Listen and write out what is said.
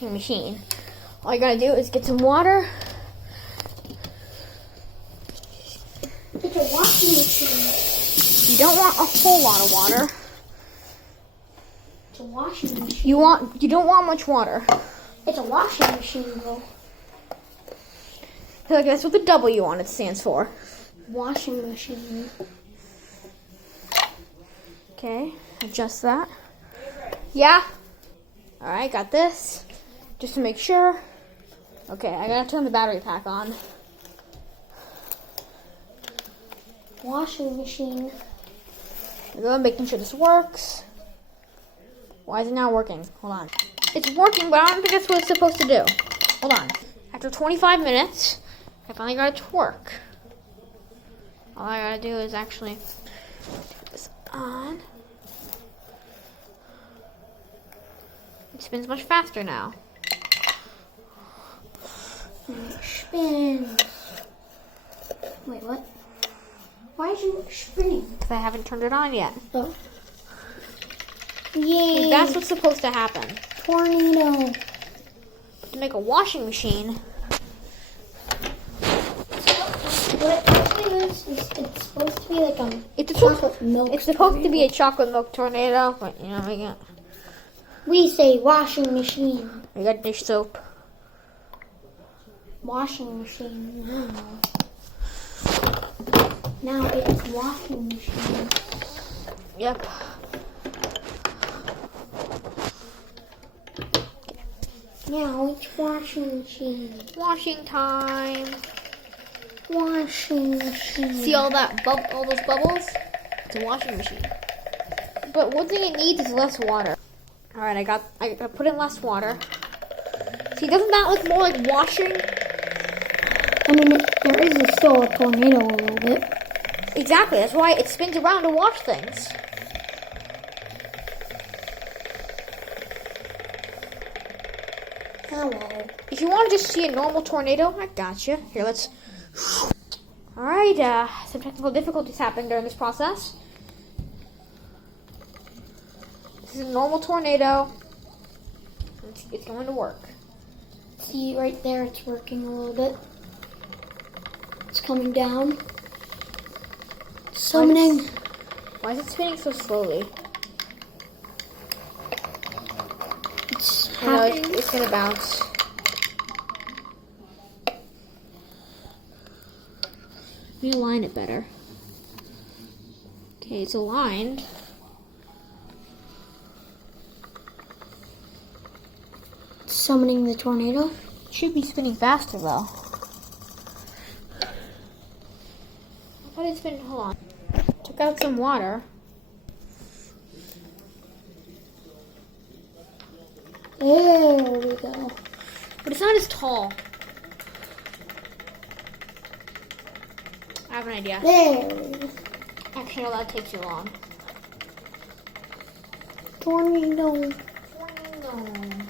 machine. All you gotta do is get some water. It's a washing machine. You don't want a whole lot of water. It's a washing machine. You don't want much water. It's a washing machine, though. I feel like that's what the W on it stands for. Washing machine. Okay, adjust that. Yeah. All right, got this. Just to make sure. Okay, I gotta turn the battery pack on. Washing machine. I'm making sure this works. Why is it not working? Hold on. It's working, but I don't think that's what it's supposed to do. Hold on. After 25 minutes, I finally got it to work. All I gotta do is actually put this on. It spins much faster now. It spins. Wait, what? Why isn't it spinning? Because I haven't turned it on yet. Oh. Yay! That's what's supposed to happen. Tornado. To make a washing machine. What it is, it's supposed to be like It's chocolate milk. It's supposed to be a chocolate milk tornado, but you know, we say washing machine. we got dish soap. Washing machine. Now it's washing machine. Yep. Now it's washing machine. Washing time. Washing machine. See all those bubbles? It's a washing machine. But one thing it needs is less water. All right, I put in less water. See, doesn't that look more like washing? I mean, there is still a tornado a little bit. Exactly. That's why it spins around to wash things. Hello. If you want to just see a normal tornado, I gotcha. Here, let's. All right. Some technical difficulties happened during this process. This is a normal tornado. It's going to work. See right there, it's working a little bit. It's coming down. Summoning. Why is it spinning so slowly? It's I know happening. it's gonna bounce. Let me align it better. Okay, it's aligned. Summoning the tornado. It should be spinning faster though. I thought it spin. Hold on. Took out some water. There we go. But it's not as tall. I have an idea. There we go. Actually, no, that takes too long. Tornado. Tornado.